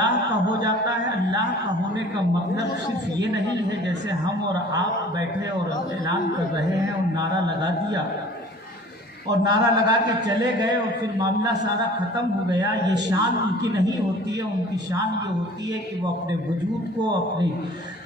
اللہ کا ہو جاتا ہے۔ اللہ کا ہونے کا مطلب صرف یہ نہیں ہے جیسے ہم اور آپ بیٹھے اور اعلان کر رہے ہیں اور نعرہ لگا دیا اور نعرہ لگا کے چلے گئے اور پھر معاملہ سارا ختم ہو گیا۔ یہ شان ان کی نہیں ہوتی ہے، ان کی شان یہ ہوتی ہے کہ وہ اپنے وجود کو، اپنی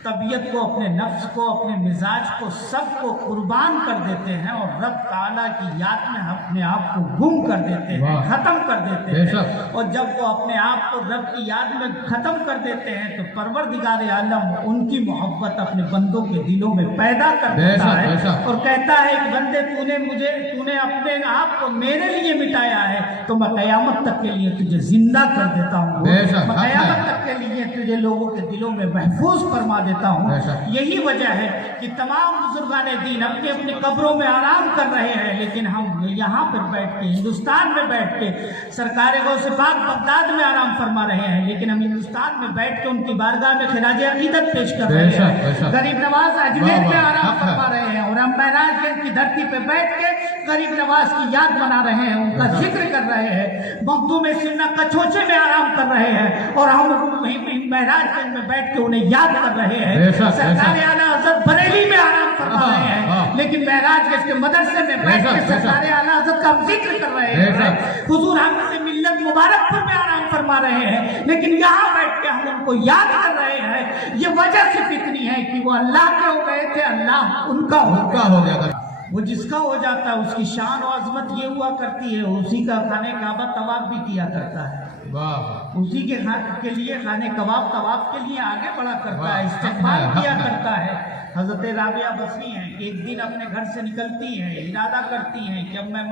طبیعت کو، اپنے نفس کو، اپنے مزاج کو، سب کو قربان کر دیتے ہیں اور رب تعالیٰ کی یاد میں اپنے آپ کو گم کر دیتے ہیں، ختم کر دیتے ہیں۔ اور جب وہ اپنے آپ کو رب کی یاد میں ختم کر دیتے ہیں تو پروردگار عالم ان کی محبت اپنے بندوں کے دلوں میں پیدا کر دیتا ہے اور کہتا ہے کہ بندے تو نے اپنے آپ کو میرے لیے مٹایا ہے تو میں قیامت تک کے لیے تجھے زندہ کر دیتا ہوں، میں قیامت تک کے لیے تجھے لوگوں کے دلوں میں محفوظ فرما دیتا ہوں۔ یہی وجہ ہے کہ تمام بزرگان دین اپنی اپنی قبروں میں آرام کر رہے ہیں، لیکن ہم یہاں پر بیٹھ کے ہندوستان میں بیٹھ کے سرکار غوث پاک بغداد میں آرام فرما رہے ہیں، لیکن ہم ہندوستان میں بیٹھ کے ان کی بارگاہ میں خراج عقیدت پیش کر رہے ہیں۔ غریب نواز اجمیر میں آرام فرما رہے ہیں اور ہم معراج گنج کی دھرتی پہ بیٹھ کے غریب نواز کی یاد منا رہے ہیں، ان کا ذکر کر رہے ہیں۔ مخدوم سنہ کچھوچے میں آرام کر رہے ہیں اور ہم معراج گنج میں بیٹھ کے انہیں یاد کر رہے ہیں۔ سرکار اعلیٰ حضرت بریلی میں آرام فرما رہے ہیں، لیکن معراج گنج کے مدرسے میں بیٹھ کے سرکار اعلیٰ حضرت کا ہم ذکر کر رہے ہیں۔ حضور احمد ملت مبارک پور میں آرام فرما رہے ہیں، لیکن یہاں بیٹھ کے ہم ان کو یاد کر رہے ہیں۔ یہ وجہ صرف اتنی ہے کہ وہ اللہ کے ہو گئے تھے، اللہ ان کا ہو گیا۔ وہ جس کا ہو جاتا ہے اس کی شان و عظمت یہ ہوا کرتی ہے، اسی کا خانہ کعبہ طواف بھی کیا کرتا ہے، اسی کے لیے خانہ کعبہ طواف کے لیے آگے بڑھا کرتا ہے، استقبال کیا کرتا ہے۔ حضرت رابعہ بصری ہیں، ایک دن اپنے گھر سے نکلتی ہیں، ارادہ کرتی ہیں کہ اب میں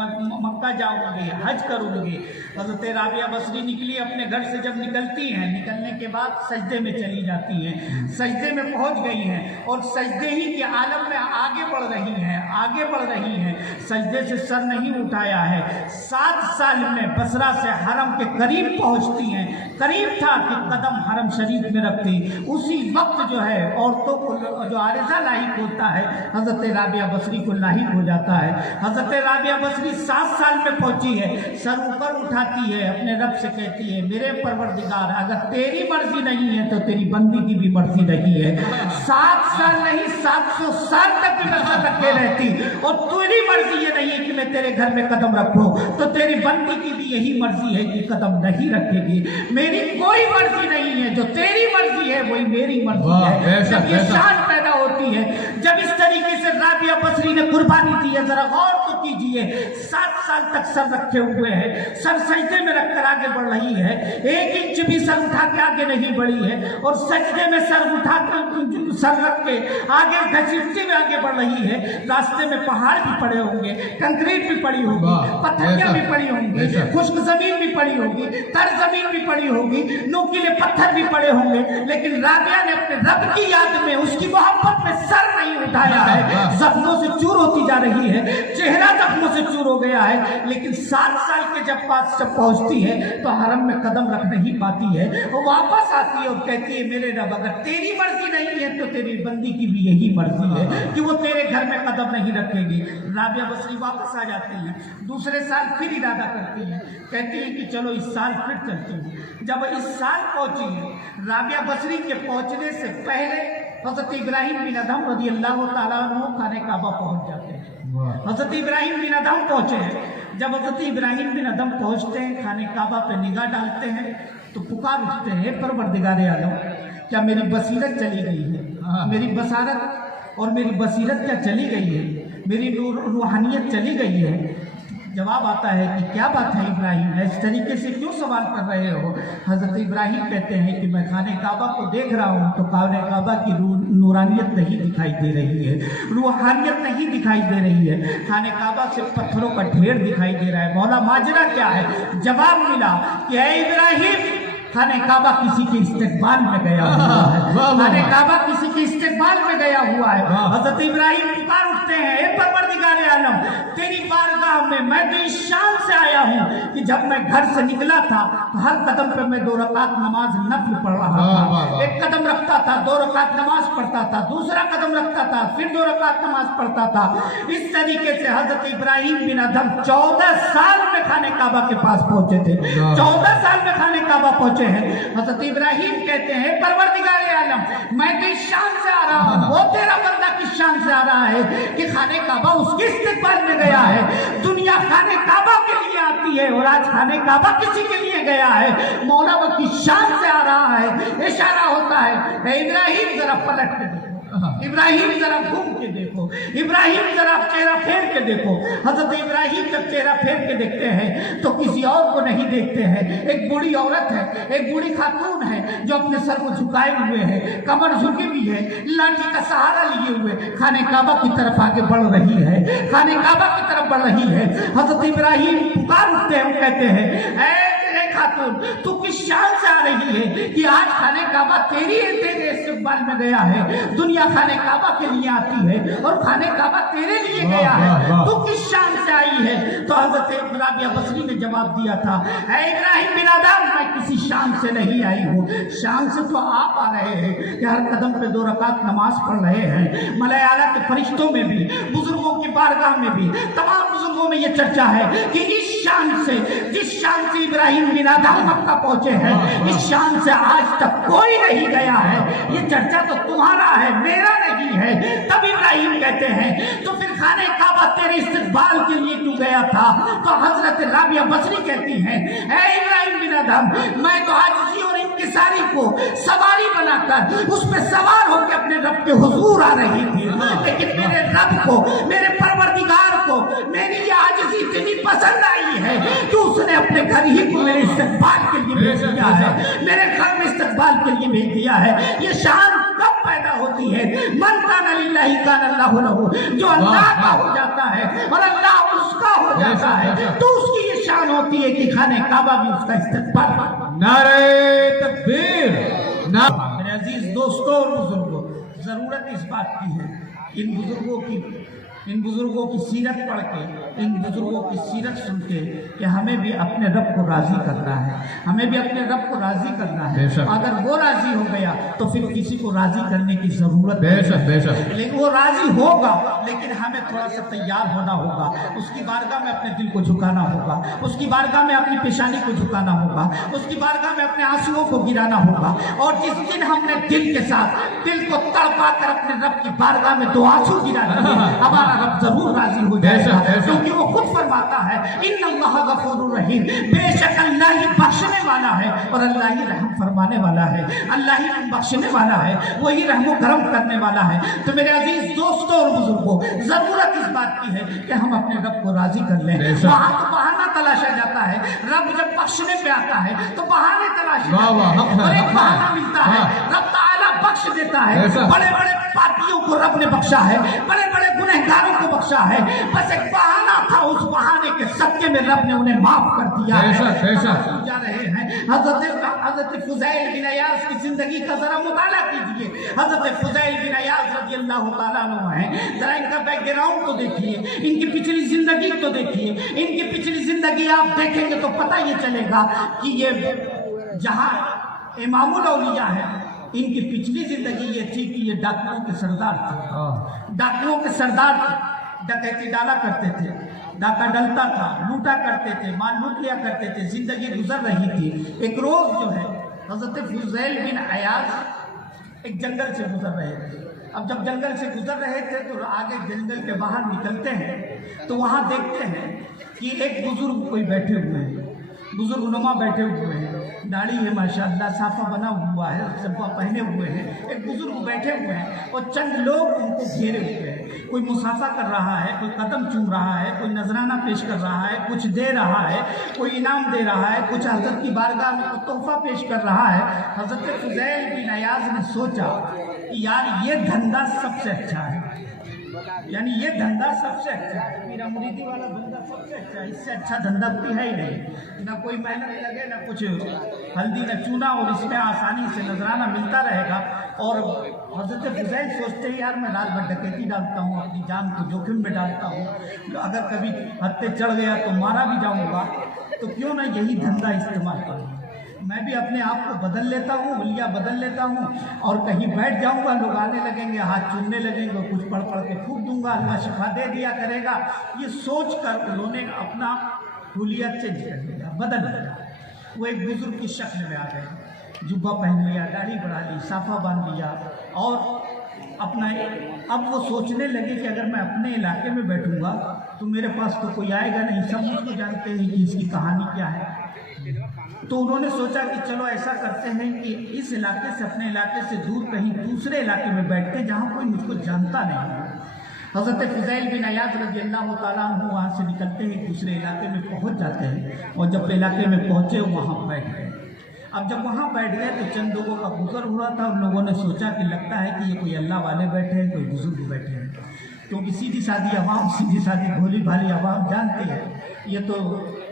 مکہ جاؤں گی، حج کروں گی۔ حضرت رابعہ بصری نکلی، اپنے گھر سے جب نکلتی ہیں، نکلنے کے بعد سجدے میں چلی جاتی ہیں، سجدے میں پہنچ گئی ہیں اور سجدے ہی کے عالم میں آگے بڑھ رہی ہیں، سجدے سے سر نہیں اٹھایا ہے۔ 7 سال میں بصرہ سے حرم کے قریب پہنچتی ہیں، قریب تھا کہ قدم حرم شریف میں رکھتی، اسی وقت جو ہے عورتوں کو جو عارضہ لاحق ہوتا ہے حضرت رابعہ بصری کو لاحق ہو جاتا ہے۔ حضرت رابعہ بصری 7 سال میں پہنچی ہے، سر اوپر اٹھاتی ہے، اپنے رب سے کہتی ہے میرے پروردگار اگر تیری مرضی نہیں ہے تو تیری بندی کی بھی مرضی نہیں ہے۔ 7 سال نہیں 700 سال تک بھی میں سر رکھے رہتی اور تیری مرضی یہ نہیں ہے کہ میں تیرے گھر میں قدم رکھوں تو تیری بندی کی بھی یہی مرضی ہے کہ قدم نہیں رکھے گی۔ میری کوئی مرضی نہیں ہے، جو تیری مرضی ہے وہی میری مرضی ہے۔ جب یہ شان پیدا ہوتی ہے، جب اس طریقے سے رابعہ بصری نے قربانی دی ہے، ذرا غور تو کیجئے، 7 سال تک سر رکھے ہوئے ہیں، سر سجدے میں رکھ کر آگے بڑھ رہی ہے، 1 انچ بھی سر اٹھا کے آگے نہیں بڑھی ہے اور سجدے میں سر اٹھا کر سر رکھ کے آگے گھسیٹتے میں آگے بڑھ رہی ہے۔ راستے میں پہاڑ بھی پڑے ہوں گے، کنکریٹ بھی پڑی ہوگی، پتھریاں بھی پڑی ہوں گی، خشک زمین بھی پڑی ہوگی، تر زمین بھی پڑی ہوگی، نوکیلے پتھر بھی پڑے ہوں گے، لیکن رابعہ نے اپنے رب کی یاد میں، اس کی محبت میں سر نہیں اٹھایا ہے۔ زخموں سے چور ہوتی جا رہی ہے، چہرہ زخموں سے چور ہو گیا ہے، لیکن 7 سال کے جب پاس جب پہنچتی ہے تو حرم میں قدم رکھ نہیں پاتی ہے۔ وہ واپس آتی ہے اور کہتی ہے میرے رب اگر تیری مرضی نہیں ہے تو تیری بندی کی بھی یہی مرضی ہے کہ وہ تیرے گھر میں قدم نہیں رکھے گی۔ رابعہ بصری واپس آ جاتی ہیں، دوسرے سال پھر ارادہ کرتی ہیں، کہتی ہیں کہ چلو اس سال پھر چلتی ہوں۔ جب اس سال پہنچی ہے، رابعہ بصری کے پہنچنے سے پہلے حضرت ابراہیم بن ادھم رضی اللہ تعالیٰ عنہ خانہ کعبہ پہنچ جاتے ہیں۔ حضرت ابراہیم بن ادھم پہنچے ہیں، جب حضرت ابراہیم بن ادھم پہنچتے ہیں، خانہ کعبہ پہ نگاہ ڈالتے ہیں تو پکار اٹھتے ہیں پروردگار عالم کیا میری بصیرت چلی گئی ہے؟ میری بصارت اور میری بصیرت کیا چلی گئی ہے؟ میری روحانیت چلی گئی ہے؟ جواب آتا ہے کہ کیا بات ہے ابراہیم، اس طریقے سے کیوں سوال کر رہے ہو؟ حضرت ابراہیم کہتے ہیں کہ میں خانہ کعبہ کو دیکھ رہا ہوں تو خانہ کعبہ کی نورانیت نہیں دکھائی دے رہی ہے، روحانیت نہیں دکھائی دے رہی ہے، خانہ کعبہ سے پتھروں کا ڈھیر دکھائی دے رہا ہے۔ مولا ماجرا کیا ہے؟ جواب ملا کہ اے ابراہیم خانہ کعبہ کسی کے استقبال میں گیا ہوا ہے، خانہ کعبہ کسی کے استقبال میں گیا ہوا ہے۔ حضرت ابراہیم پکار اٹھتے ہیں اے پروردگار عالم تیری بارگاہ میں تو اس شان سے آیا ہوں کہ جب میں گھر سے نکلا تھا تو ہر قدم پہ میں 2 رکعت نماز نفل پڑھ رہا تھا، ایک قدم رکھتا تھا 2 رکعت نماز پڑھتا تھا، دوسرا قدم رکھتا تھا پھر 2 رکعت نماز پڑھتا تھا۔ اس طریقے سے حضرت ابراہیم بن ادھم 14 سال میں خانہ کعبہ کے پاس پہنچے تھے، 14 سال میں خانہ کعبہ پہنچے पहुंचे हैं। हजरत इब्राहिम कहते हैं परवरदिगार आलम मैं तो इस शान से आ रहा हूँ, वो तेरा बंदा किस शान से आ रहा है कि खाने काबा उसके इस्तेकबाल में गया है। दुनिया खाने काबा के लिए आती है और आज खाने काबा किसी के लिए गया है। मौला वो किस शान से आ रहा है, इशारा होता है इब्राहिम जरा पलट के देखो, इब्राहिम जरा घूम के देखो, इब्राहिम जरा चेहरा फेर के देखो। हजरत इब्राहिम जब चेहरा फेर के देखते हैं तो किसी और को नहीं देखते हैं। एक बूढ़ी औरत है, एक बूढ़ी खातून है जो अपने सर को झुकाए हुए है, कमर झुकी हुई है, लाठी का सहारा लिए हुए खाने काबा की तरफ आगे बढ़ रही है, खाने काबा की तरफ बढ़ रही है। हजरत इब्राहिम पुकार उठते हैं, कहते हैं ए खातून तू किस शान से आ रही है कि आज खाने काबा तेरे इस्तेकबाल में गया है। दुनिया खाने काबा के लिए आती है और खाने काबा तेरे लिए गया है, तू किस शान से आई है। तो हजरत राबिया बसरी ने जवाब दिया था ऐ इब्राहिम बिन आदम मैं किसी शान से नहीं आई हूँ, शान से तो आप आ रहे हैं कि हर कदम पे 2 रकात नमाज पढ़ रहे हैं। मलयाला के फरिश्तों में भी, बुजुर्गों की बारगाह में भी, तमाम बुजुर्गों में ये चर्चा है कि इस शान से, जिस शान से इब्राहिम बिन आदम मक्का पहुंचे हैं, इस शान से आज तक कोई नहीं गया है। ये चर्चा तो तुम्हारा है, मेरा नहीं है। तब इब्राहिम कहते हैं तो फिर खाने काबा तेरे इस्तेकबाल के लिए क्यों गया था। तो हजरत राबिया बसरी कहती हैं ऐ इब्राहिम बिन आदम मैं तो आजिज़ी और इंकिसारी को सवारी बनाकर उस पे सवार होकर अपने रब के हुजूर आ रही थी, लेकिन मेरे रब को, मेरे परवरदिगार को मेरी ये आजिज़ी इतनी पसंद आई है कि उसने अपने घर ही को मेरे इस्तेकबाल के लिए भेज दिया है, मेरे घर में इस्तेकबाल के लिए भेज दिया है। ये शान कब पैदा होती है, मन काना लिल्लाहि काना अल्लाहु लहू, जो अल्लाह का हो जाता है और अल्लाह उसका हो जाता है तो उसकी ये शान होती है कि खाने काबा भी उसका इस्तेकबाल। नारे तकबीर। मेरे अजीज दोस्तों और बुजुर्गों, जरूरत इस बात की है इन बुजुर्गों की सीरत पढ़ के, इन बुजुर्गों की सीरत सुन के कि हमें भी अपने रब को राजी करना है, हमें भी अपने रब को राजी करना है। अगर वो राजी हो गया तो फिर किसी को राजी करने की जरूरत नहीं, लेकिन वो राजी होगा, लेकिन हमें थोड़ा सा तैयार होना होगा, उसकी बारगाह में अपने दिल को झुकाना होगा, उसकी बारगाह में अपनी पेशानी को झुकाना होगा, उसकी बारगाह में अपने आंसुओं को गिराना होगा। और जिस दिन हमने दिल के साथ दिल को तड़पा कर अपने रब की बारगाह में 2 आंसू गिरा दिए, हमारा रब जरूर राजी हो जाएगा, क्योंकि वो खुद फरमाता है इन्नल्लाह गफूरुर रहीम, बेशक अल्लाह ही बख्शने वाला है और अल्लाह ही रहम फरमाने वाला है, अल्लाह ही बख्शने वाला है, वही रहम करम करने वाला है। तो मेरे अजीज दोस्तों और बुजुर्गों, जरूरत इस बात की है कि हम अपने रब को राजी कर लें। वहां तो बहाना तलाशा जाता है, रब जब बख्शने पे आता है तो बहाने तलाशे जाते हैं और एक बहाना मिलता है, रब ताला बख्श देता है। बड़े बड़े पापियों को रब ने बख्शा है, बड़े बड़े गुनहगारों को बख्शा है, बस एक बहाना था, उस बहाने के सदके में रब ने उन्हें माफ कर दिया है। जा रहे हैं हजरत फुज़ैल बिन अयाज़ की जिंदगी का जरा मुताला कीजिए। हजरत फुज़ैल बिन अयाज़ रज़ियल्लाहु ताला अन्हु हैं, जरा इनका बैकग्राउंड तो देखिए, इनकी पिछली जिंदगी तो देखिए, इनकी पिछली जिंदगी आप देखेंगे तो पता ये चलेगा कि ये जहाँ इमामुल औलिया है, इनकी पिछली जिंदगी ये थी कि ये डाकुओं के सरदार थे, डाकुओं के सरदार थे, डकैती डाला करते थे, डाका डलता था, लूटा करते थे, माल लूट लिया करते थे, जिंदगी गुजर रही थी। एक रोज जो है हजरत फुज़ैल बिन अयाज़ एक जंगल से गुजर रहे थे। अब जब जंगल से गुजर रहे थे तो आगे जंगल के बाहर निकलते हैं तो वहाँ देखते हैं कि एक बुजुर्ग कोई बैठे हुए हैं, बुजुर्ग नुमा बैठे हुए हैं, दाढ़ी है माशाअल्लाह, साफा बना हुआ है, सब्बा पहने हुए हैं, एक बुजुर्ग बैठे हुए हैं और चंद लोग उनको घेरे हुए हैं। कोई मुसाफा कर रहा है, कोई कदम चूम रहा है, कोई नजराना पेश कर रहा है, कुछ दे रहा है, कोई इनाम दे रहा है, कुछ हजरत की बारगाह में तोहफा पेश कर रहा है। हजरत फुज़ैल बिन अयाज़ ने सोचा कि यार ये धंधा सबसे अच्छा है, यानी ये धंधा सबसे अच्छा है, मेरा मुरीदी वाला धंधा सबसे अच्छा है, इससे अच्छा धंधा कोई है ही नहीं, ना कोई मेहनत लगे, ना कुछ हल्दी न चूना, और इसमें आसानी से नजराना मिलता रहेगा। और हजरत फुज़ैल सोचते हैं यार मैं रात भर डकैती डालता हूँ, अपनी जान को जोखिम में डालता हूँ, अगर कभी हत्ते चढ़ गया तो मारा भी जाऊँगा, तो क्यों ना यही धंधा इस्तेमाल करूँ। मैं भी अपने आप को बदल लेता हूँ, हुलिया बदल लेता हूँ, और कहीं बैठ जाऊँगा, लोग आने लगेंगे, हाथ चूमने लगेंगे, कुछ पढ़ पढ़ के फूक दूंगा, अल्लाह शिफा दे दिया करेगा। ये सोच कर उन्होंने अपना हुलिया चेंज कर लिया, बदल लिया। वो एक बुजुर्ग की शक्ल में आ गए, जुब्बा पहन लिया, दाढ़ी बढ़ा ली, साफा बांध लिया और अपना अब वो सोचने लगे कि अगर मैं अपने इलाके में बैठूंगा तो मेरे पास तो कोई आएगा नहीं, सब मुझको जानते हैं कि इसकी कहानी क्या है। तो उन्होंने सोचा कि चलो ऐसा करते हैं कि इस इलाके से, अपने इलाके से दूर कहीं दूसरे इलाके में बैठते हैं जहाँ कोई मुझको जानता नहीं है। हज़रत फ़ुज़ैल बिन अयाज़ रज़ियल्लाहु ताला अन्हु वहाँ से निकलते हैं, दूसरे इलाके में पहुँच जाते हैं और जब इलाके में पहुँचे वहाँ बैठ गए। अब जब वहाँ बैठ गए तो चंद लोगों का गुजर हुआ था, उन लोगों ने सोचा कि लगता है कि ये कोई अल्लाह वाले बैठे हैं, कोई बुजुर्ग बैठे हैं, क्योंकि सीधी सादी आवाम, सीधी सादी भोली भाली आवाम जानती है, ये तो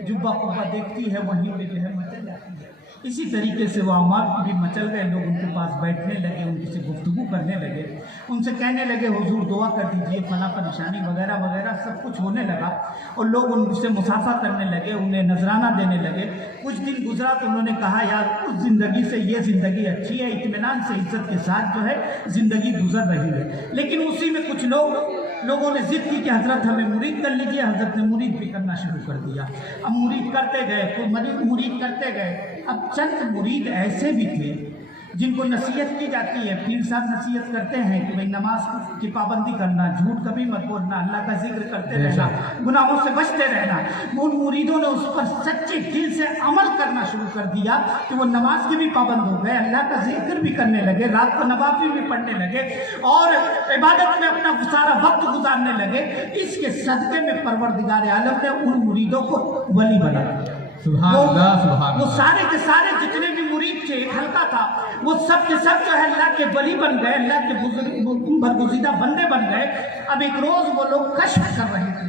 जुब्बा कुब्बा देखती है वहीं पे जो है मचल जाती है। इसी तरीके से वो आवाम भी मचल गए, लोग उनके पास बैठने लगे, उनसे गुफ्तगू करने लगे, उनसे कहने लगे हुजूर दुआ कर दीजिए, फला परेशानी वगैरह वगैरह सब कुछ होने लगा और लोग उनसे मुसाफा करने लगे, उन्हें नजराना देने लगे। कुछ दिन गुजरा तो उन्होंने कहा यार उस ज़िंदगी से ये ज़िंदगी अच्छी है, इत्मीनान से इज्जत के साथ जो है ज़िंदगी गुजर रही है। लेकिन उसी में कुछ लोगों ने जिद की कि हज़रत हमें मुरीद कर लीजिए। हज़रत ने मुरीद भी करना शुरू कर दिया। अब मुरीद करते गए तो मुरीद करते गए। अब चंद मुरीद ऐसे भी थे जिनको नसीहत की जाती है, पीर साहब नसीहत करते हैं कि भाई नमाज की पाबंदी करना, झूठ कभी मत बोलना, अल्लाह का जिक्र करते रहना, गुनाहों से बचते रहना। उन मुरीदों ने उस पर सच्चे दिल से अमल करना शुरू कर दिया कि वो नमाज के भी पाबंद हो गए, अल्लाह का जिक्र भी करने लगे, रात को नवाफिल भी पढ़ने लगे और इबादत में अपना सारा वक्त गुजारने लगे। इसके सदक़े में परवरदिगार आलम ने उन मुरीदों को वली बना दिया। वो सारे के सारे जितने भी मुरीद थे, एक हल्का था, वो सब के सब जो है अल्लाह के वली बन गए, अल्लाह के बरगुज़ीदा बंदे बन गए। अब एक रोज़ वो लोग कश्फ कर रहे थे,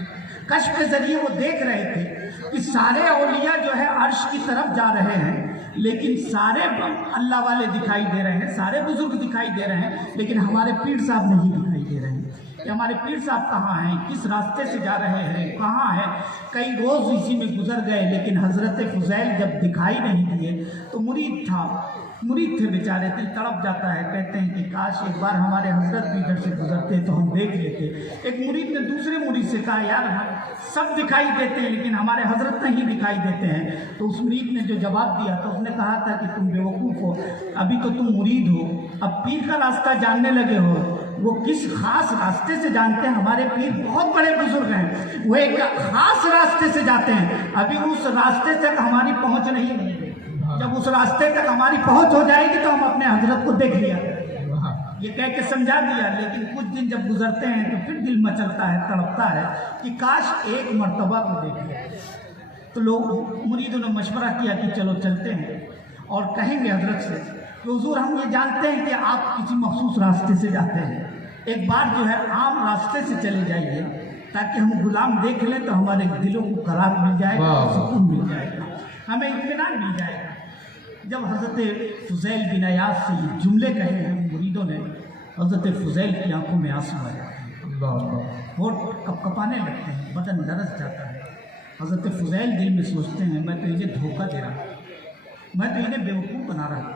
कश्फ के जरिए वो देख रहे थे कि सारे औलिया जो है अर्श की तरफ जा रहे हैं, लेकिन सारे अल्लाह वाले दिखाई दे रहे हैं, सारे बुजुर्ग दिखाई दे रहे हैं, लेकिन हमारे पीर साहब नहीं दिखाई दे रहे हैं कि हमारे पीर साहब कहाँ हैं, किस रास्ते से जा रहे हैं, कहाँ हैं। कई रोज़ इसी में गुजर गए, लेकिन हज़रत फ़ुज़ैल जब दिखाई नहीं दिए तो मुरीद थे बेचारे, दिल तड़प जाता है। कहते हैं कि काश एक बार हमारे हज़रत भी इधर से गुजरते तो हम देख लेते। एक मुरीद ने दूसरे मुरीद से कहा यार हम सब दिखाई देते हैं लेकिन हमारे हज़रत नहीं दिखाई देते हैं। तो उस मुरीद ने जो जवाब दिया तो उसने कहा था कि तुम बेवकूफ़ हो, अभी तो तुम मुरीद हो, अब पीर का रास्ता जानने लगे हो। वो किस खास रास्ते से जानते हैं, हमारे पीर बहुत बड़े बुजुर्ग हैं, वो एक खास रास्ते से जाते हैं, अभी उस रास्ते तक हमारी पहुंच नहीं है। जब उस रास्ते तक हमारी पहुंच हो जाएगी तो हम अपने हजरत को देख लिया, ये कह के समझा दिया। लेकिन कुछ दिन जब गुजरते हैं तो फिर दिल मचलता है, तड़पता है कि काश एक मर्तबा को देख लिया। तो लोग मुरीदों ने मशवरा किया कि चलो चलते हैं और कहेंगे हजरत से कि हुजूर हम ये जानते हैं कि आप किसी मखसूस रास्ते से जाते हैं, एक बार जो है आम रास्ते से चले जाइए ताकि हम गुलाम देख लें तो हमारे दिलों को करार मिल जाएगा, सुकून मिल जाएगा, हमें इत्मीनान मिल जाएगा। जब हज़रत फ़ुज़ैल बिन अयाज़ से ये जुमले कहे हैं मुरीदों ने, हज़रत फ़ुज़ैल की आंखों में आंसू आ जाते हैं, होठ कपकपाने लगते हैं, बदन दरस जाता है। हज़रत फ़ुज़ैल दिल में सोचते हैं मैं तो इन्हें धोखा दे रहा, मैं तो इन्हें बेवकूफ़ बना रहा,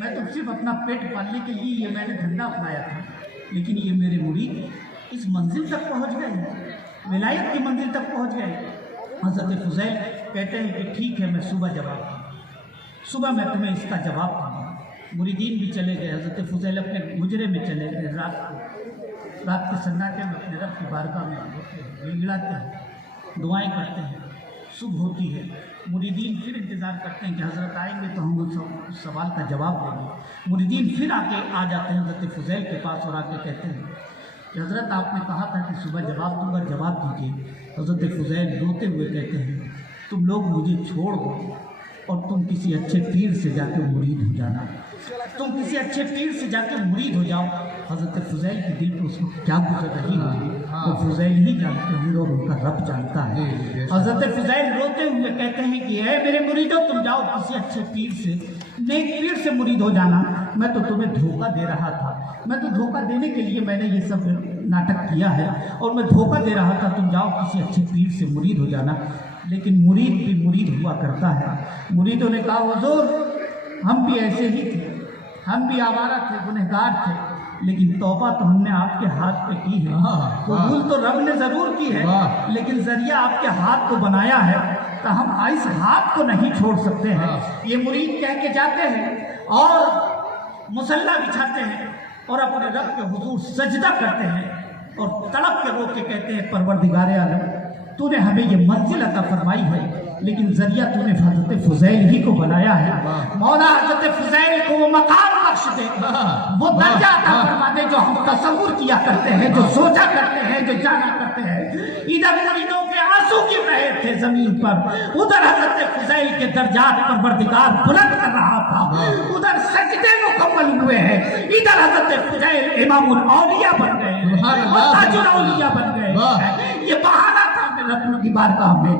मैं तो सिर्फ अपना पेट पालने के लिए ये मैंने धंधा अपनाया था, लेकिन ये मेरे मुरीद इस मंजिल तक पहुँच गए, विलायत की मंजिल तक पहुँच गए। हज़रत फ़ुज़ैल कहते हैं कि ठीक है मैं सुबह जवाब दूँगा, सुबह मैं तुम्हें इसका जवाब दूँगा। मुरीदीन भी चले गए, हज़रत फ़ुज़ैल अपने गुजरे में चले गए, रात के सन्नाटे में अपने रब की बारगाह में होते हैं, गिड़गिड़ाते हैं, दुआएँ करते हैं। सुबह होती है, मुरीदीन फिर इंतज़ार करते हैं कि हज़रत आएंगे तो हम उस सवाल का जवाब देंगे। मुरीदीन फिर आ जाते हैं हज़रत फ़ुज़ैल के पास और आके कहते हैं कि हज़रत आपने कहा था कि सुबह जवाब दूँगा, जवाब दीजिए। हज़रत फ़ुज़ैल रोते हुए कहते हैं तुम लोग मुझे छोड़ दो और तुम किसी अच्छे पीर से जाकर मुरीद हो जाना, तुम किसी अच्छे पीर से जाकर मुरीद हो जाओ। हज़रत फ़ुज़ैल के दिल पर उसको क्या गुजर रही होगी तो फ़ुज़ैल ही जानते हैं और उनका रब जानता है। हज़रत फ़ुज़ैल रोते हुए कहते हैं कि है मेरे मुरीदों तुम जाओ किसी अच्छे पीर से, नेक पीर से मुरीद हो जाना, मैं तो तुम्हें धोखा दे रहा था, मैं तो धोखा देने के लिए मैंने ये सब नाटक किया है और मैं धोखा दे रहा था, तुम जाओ किसी अच्छे पीर से मुरीद हो जाना। लेकिन मुरीद भी मुरीद हुआ करता है। मुरीदों ने कहा हुजूर हम भी ऐसे ही थे, हम भी आवारा थे, गुनहगार थे, لیکن توبہ تو ہم نے آپ کے ہاتھ پہ کی ہے، قبول تو رب نے ضرور کی ہے، لیکن ذریعہ آپ کے ہاتھ کو بنایا ہے تو ہم اس ہاتھ کو نہیں چھوڑ سکتے ہیں۔ یہ مرید کہہ کے جاتے ہیں اور مصلی بچھاتے ہیں اور اپنے رب کے حضور سجدہ کرتے ہیں اور تڑپ کے رو کے کہتے ہیں پروردگار عالم تو نے ہمیں یہ منزل عطا فرمائی ہے، لیکن ذریعہ تو نے حضرت فضیل ہی کو بنایا ہے، مولا حضرت فضیل کو وہ مقام بخش دے، وہ درجہ عطا فرما دے جو ہم تصور کیا کرتے ہیں، جو سوچا کرتے ہیں، جو جانا کرتے ہیں۔ ادھر مریدوں کے آنسو گر رہے تھے زمین پر، ادھر حضرت فضیل کے درجات پروردگار بلند کر رہا تھا، ادھر سجدے مکمل ہوئے ہیں، ادھر حضرت فضیل امام الاولیاء بن گئے ہیں، تاج الاولیاء بن گئے ہیں۔ یہ بہانہ تھا رب کی بارگاہ میں،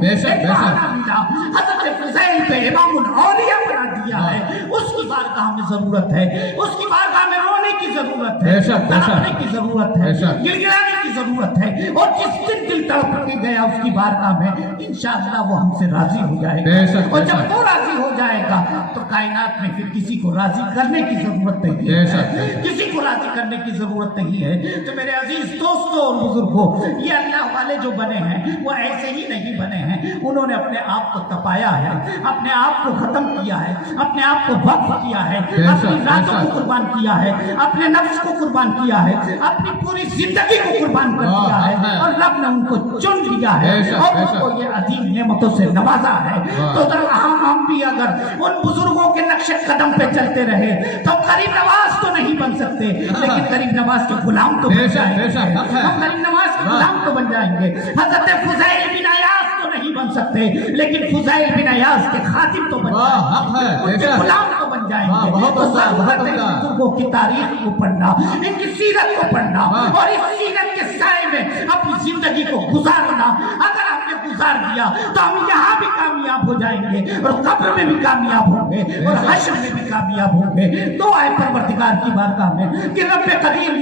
حضرت فضیل پہ امام الاولیاء بنا دیا ہے، اس کی بارگاہ میں ضرورت ہے، اس کی بارگاہ میں رونے کی ضرورت ہے، تڑپنے کی ضرورت ہے، گڑگڑانے کی ضرورت ہے، اور جس دن دل تڑپ کے گیا اس کی بارگاہ میں انشاءاللہ وہ ہم سے راضی ہو جائے گا، اور جب وہ راضی ہو جائے گا تو کائنات میں پھر کسی کو راضی کرنے کی ضرورت نہیں ہے، کسی کو راضی کرنے کی ضرورت نہیں ہے۔ تو میرے عزیز دوستوں اور بزرگوں، یہ اللہ والے جو بنے ہیں وہ ایسے ہی نہیں بنے ہیں، انہوں نے اپنے آپ کو تپایا ہے، اپنے آپ کو ختم کیا ہے، اپنے آپ کو وقف کیا ہے، اپنی ذاتوں کو قربان کیا ہے، اپنے نفس کو قربان کیا ہے، اپنی پوری زندگی کو قربان کر دیا ہے، اور رب نے ان کو چن لیا ہے اور ان کو یہ عظیم نعمتوں سے نوازا ہے۔ تو ہم بھی اگر ان بزرگوں کے نقش قدم پہ چلتے رہے تو غریب نواز تو نہیں بن سکتے، لیکن غریب نواز کے غلام تو بن جائیں گے، ہم غریب نواز کے غلام تو بن جائیں گے۔ حضرت فضیل بن عیاض تو نہیں بن سکتے، لیکن فضیل بن عیاض کے خادم تو بن جائیں گے، ان کے غلام تو بن جائیں گے۔ تو ضرورت ہے بزرگوں کی تاریخ کو پڑھنا، ان کی سیرت کو پڑھنا اور اس سیرت کے سائے میں اپنی زندگی کو گزارنا۔ اگر ہم نے گزار دیا تو ہم یہاں بھی کامیاب ہو جائیں گے اور قبر میں بھی کامیاب ہوں گے اور حشر میں بھی کامیاب ہوں گے۔ دعا ہے پروردگار کی بارگاہ میں کہ رب قدیر